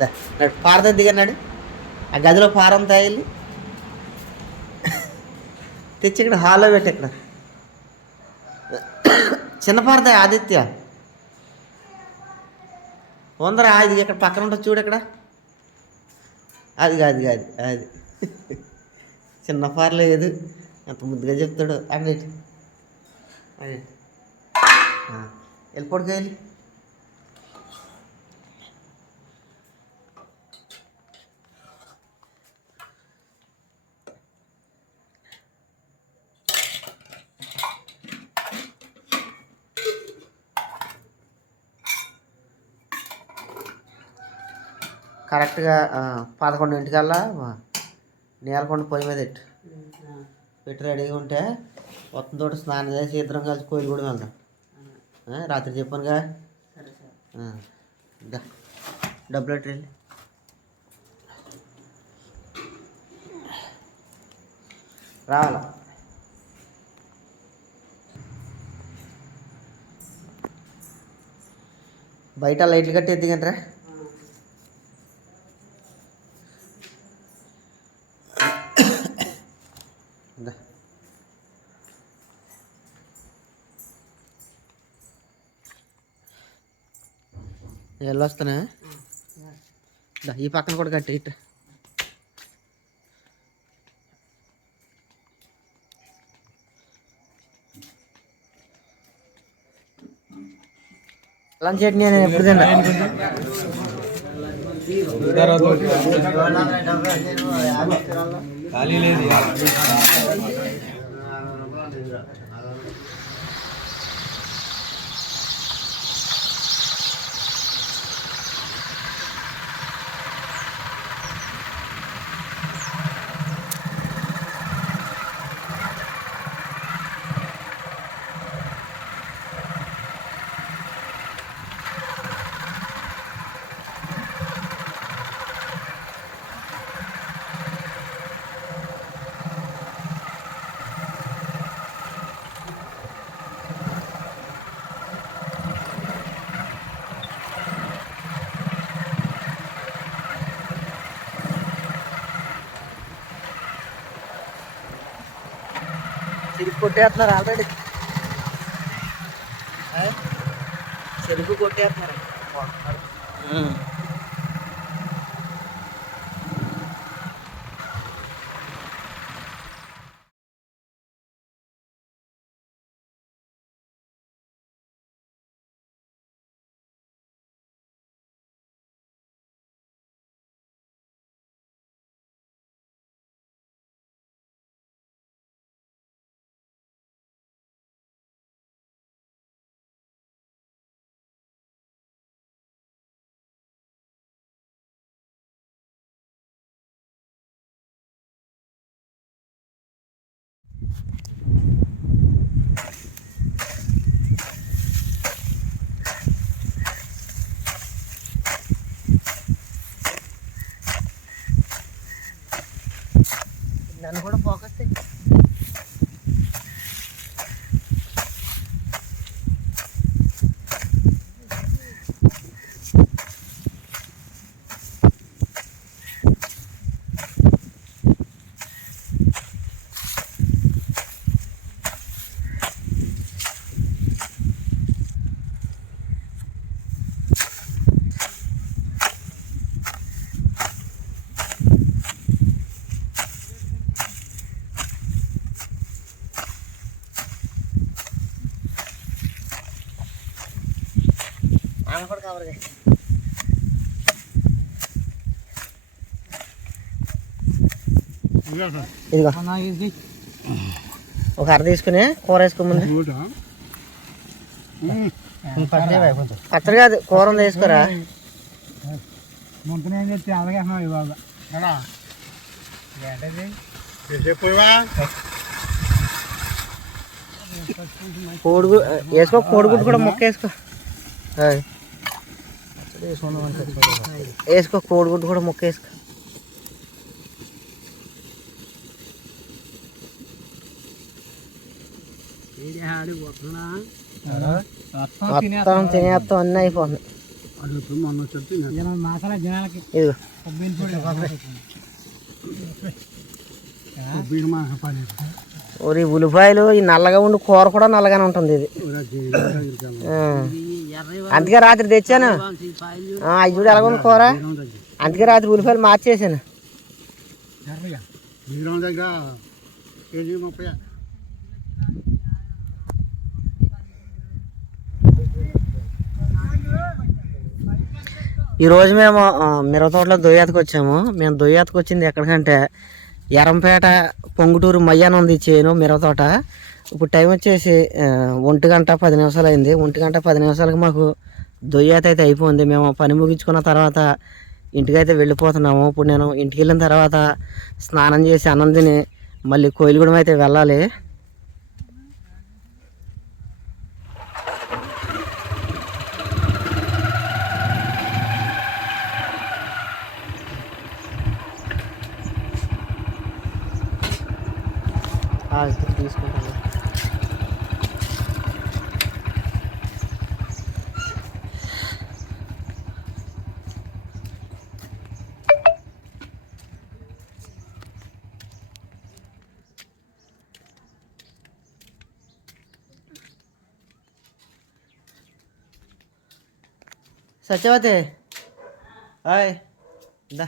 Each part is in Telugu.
దా, నడు పారద దిగన్నాడు ఆ గదిలో పారం తాగిల్లి తెచ్చి ఇక్కడ హాల్లో పెట్టి ఇక్కడ చిన్న పారద ఆదిత్య. వందరా ఇది ఇక్కడ పక్కన ఉంటుంది చూడు ఇక్కడ. అది కాదు కాదు అది. చిన్న పార లేదు ఎంత ముద్దుగా చెప్తాడు. అన్నీ అదే వెళ్ళిపోడుకు వెళ్ళి కరెక్ట్గా పదకొండింటికల్లా నేలకొండ పొయ్యి మీద పెట్టు. పెట్టి రెడీగా ఉంటే మొత్తం తోటి స్నానం చేసి ఇద్దరం కలిసి కోయిలు కూడా వెళ్దాం. రాత్రి చెప్పానుగా. డబ్బులు ఎట్టు వెళ్ళి? రావాలా? బయట లైట్లు కట్టి ఎద్దిగంట్రా వెళ్ళొస్తానా దా ఈ పక్కన కూడా కట్టి ఇట్ట. అల్లం చట్నీ నేను ఎప్పుడు తిన్నా? ఖాళీ లేదు. కొట్టేస్తున్నారు ఆల్రెడీ చెరుకు కొట్టేస్తున్నారు. కవర్. ఇదిగో ఒక అర తీసుకుని కూర వేసుకోమంది పచ్చడి కాదు కూర ఉంది వేసుకోరా కోడిగు వేసుకో కోడిగుడ్డు కూడా ముక్క వేసుకో. వేసుకో కోడిగుడ్డు కూడా మొక్క వేసుకో మొత్తం తినేస్తాం అన్నీ అయిపోతుంది మసాలా జనాలకి ఇదిగో ఈ ఉల్లిపాయలు ఈ నల్లగా ఉండి కూర కూడా నల్లగానే ఉంటుంది ఇది. అందుకే రాత్రి తెచ్చాను. అవి చూడు ఎలాగ ఉంది కూర. అందుకే రాత్రి ఉల్లిపాయలు మార్చేసాను. ఈరోజు మేము మిరపతోటలో మిరప తోటలో దొయ్యాతకు వచ్చాము. మేము దొయ్యాతకు వచ్చింది ఎక్కడికంటే ఎరంపేట పొంగుటూరు మయ్యాన ఉంది చేను మిరపతోట ఇప్పుడు టైం వచ్చేసి ఒంటి గంట పది నిమిషాలు అయింది ఒంటి గంట పది నిమిషాలకు మాకు దొయ్యాత అయితే అయిపోయింది. మేము పని ముగించుకున్న తర్వాత ఇంటికైతే వెళ్ళిపోతున్నాము. ఇప్పుడు నేను ఇంటికి వెళ్ళిన తర్వాత స్నానం చేసి అన్నం తిని మళ్ళీ కోయిలగూడెం అయితే వెళ్ళాలి. సత్యవతి హాయ్ దా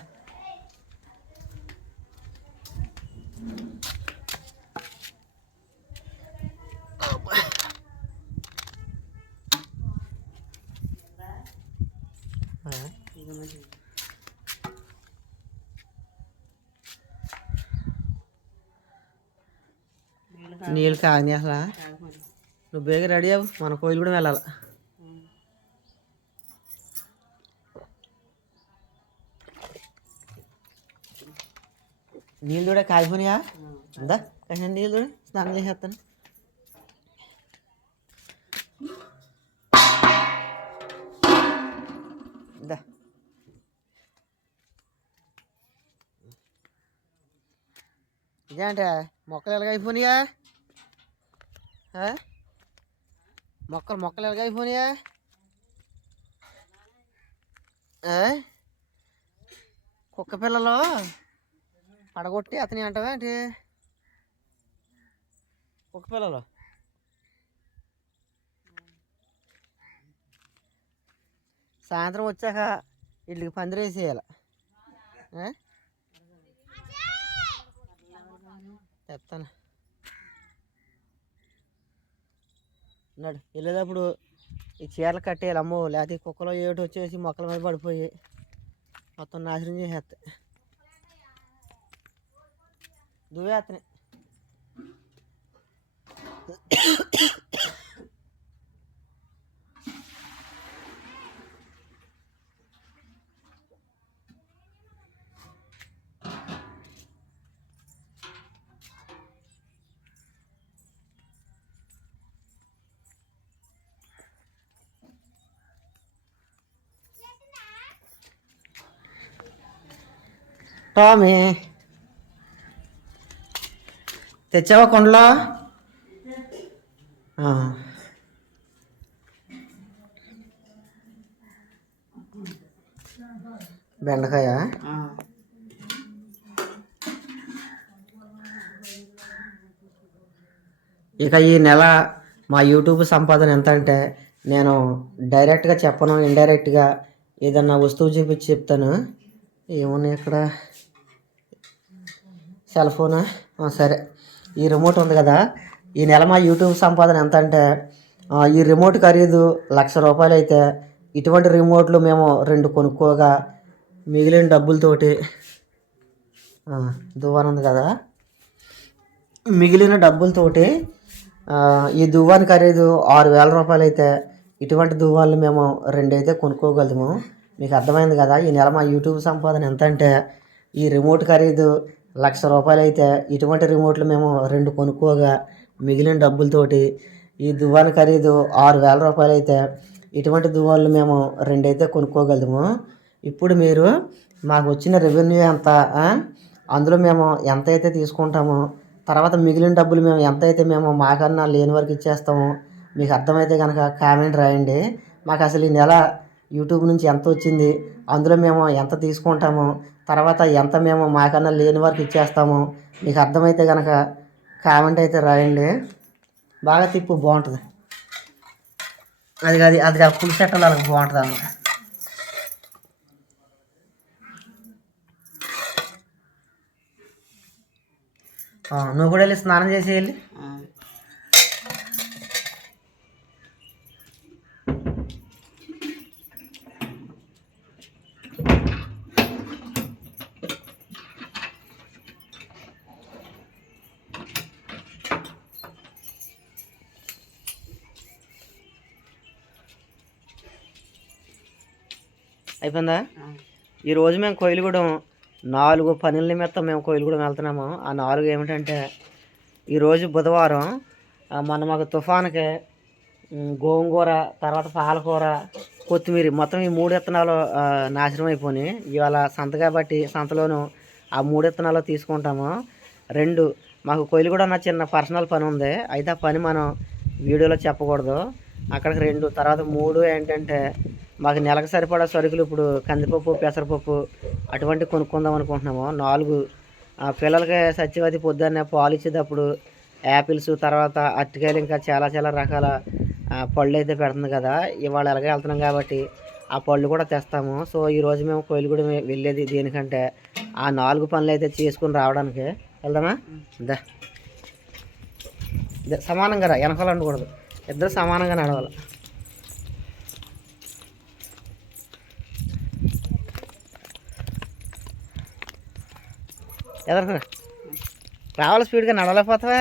నీళ్ళు కాగని అసలు నువ్వు బేగ రెడీ అవ్వు. మన కోయిలు కూడా వెళ్ళాలి. నీళ్ళు కూడా కాగిపోయినాయా? ఉందా? కానీ నీళ్ళు చూడు స్నానం చేసేస్తాను. ఇందా మొక్కలు ఎలాగ అయిపోయినాయా? ఆ? మొక్కలు మొక్కలు ఎలాగ అయిపోయినాయా? ఆ? కుక్క పిల్లలు? పడగొట్టి అతని అంటావా ఏంటి? కుక్క పిల్లలు. సాయంత్రం వచ్చాక వీళ్ళకి పందిరేసేయాలి? చెప్తాను ఉన్నాడు వెళ్ళేటప్పుడు ఈ చీరలు కట్టేయాలి అమ్మో లేకపోతే కుక్కలో ఏటి వచ్చేసి మొక్కల మీద పడిపోయి మొత్తం నాశనం చేసేస్తాయి. दुव्यातने टॉम है తెచ్చావా కొండలో. బెండకాయ? ఇక ఈ నెల మా యూట్యూబ్ సంపాదన ఎంత అంటే నేను డైరెక్ట్గా చెప్పను ఇండైరెక్ట్గా ఏదన్నా వస్తువు చూపించి చెప్తాను. ఏమున్నాయి ఇక్కడ? సెల్ ఫోనా? సరే. ఈ రిమోట్ ఉంది కదా. ఈ నెల మా యూట్యూబ్ సంపాదన ఎంత అంటే ఈ రిమోట్ ఖరీదు లక్ష రూపాయలు అయితే ఇటువంటి రిమోట్లు మేము రెండు కొనుక్కోగా మిగిలిన డబ్బులతోటి. దువ్వాన్ ఉంది కదా. మిగిలిన డబ్బులతోటి ఈ దువ్వాన్ ఖరీదు ఆరు వేల రూపాయలు అయితే ఇటువంటి దువ్వాళ్ళు మేము రెండైతే కొనుక్కోగలము మీకు అర్థమైంది కదా ఈ నెల మా యూట్యూబ్ సంపాదన ఎంత అంటే ఈ రిమోట్ ఖరీదు లక్ష రూపాయలు అయితే ఇటువంటి రిమోట్లు మేము రెండు కొనుక్కోగా మిగిలిన డబ్బులతోటి ఈ దువ్వాని ఖరీదు ఆరు వేల రూపాయలు అయితే ఇటువంటి దువ్వాళ్ళు మేము రెండైతే కొనుక్కోగలము. ఇప్పుడు మీరు మాకు వచ్చిన రెవెన్యూ ఎంత అందులో మేము ఎంత అయితే తీసుకుంటామో తర్వాత మిగిలిన డబ్బులు మేము ఎంత అయితే మేము మాకన్నా లేని వరకు ఇచ్చేస్తామో మీకు అర్థమైతే కనుక కామెంట్ రాయండి. మాకు అసలు ఈ నెల యూట్యూబ్ నుంచి ఎంత వచ్చింది అందులో మేము ఎంత తీసుకుంటాము తర్వాత ఎంత మేము మాకన్నా లేని వరకు ఇచ్చేస్తాము మీకు అర్థమైతే కనుక కామెంట్ అయితే రాయండి. బాగా తిప్పు బాగుంటుంది. అది అది అది పులి సెట్టలు అలాగ బాగుంటుంది అన్నమాట నువ్వు కూడా వెళ్ళి స్నానం చేసి వెళ్ళి. అయిపోయిందా? ఈరోజు మేము కోయిలగూడెం నాలుగు పనుల నిమిత్తం మేము కోయిలగూడెం వెళ్తున్నాము. ఆ నాలుగు ఏమిటంటే ఈరోజు బుధవారం ఆ, మొన్న మాకు తుఫాన్కి గోంగూర తర్వాత పాలకూర కొత్తిమీర మొత్తం ఈ మూడు విత్తనాలు ఆ, నాశనం అయిపోయినాయి. ఇవాళ సంత కాబట్టి సంతలోను ఆ మూడు విత్తనాలు తీసుకుంటాము. రెండు మాకు కోయిలగూడ అన్న చిన్న పర్సనల్ పని ఉంది. అయితే ఆ పని మనం వీడియోలో చెప్పకూడదు. అక్కడికి రెండు తర్వాత మూడు ఏంటంటే మాకు నెలకు సరిపడా సరుకులు ఇప్పుడు కందిపప్పు పెసరపప్పు అటువంటి కొనుక్కుందాం అనుకుంటున్నాము. నాలుగు పిల్లలకి సత్యవతి పొద్దున్నే పాలు ఇచ్చేటప్పుడు యాపిల్స్ తర్వాత అరటికాయలు ఇంకా చాలా చాలా రకాల పళ్ళు అయితే పెడుతుంది కదా. ఇవాళ ఎలాగే వెళ్తున్నాం కాబట్టి ఆ పళ్ళు కూడా తెస్తాము. సో ఈరోజు మేము కోయిలగూడ వెళ్ళేది దేనికంటే ఆ నాలుగు పనులు అయితే చేసుకుని రావడానికి. వెళ్దామా? దా. దా, సమానంగా రా వెనకాల ఉండకూడదు. ఇద్దరు సమానంగా నడవాలి. ఎదరకు రావాలి స్పీడ్గా నడవలేకపోతావా?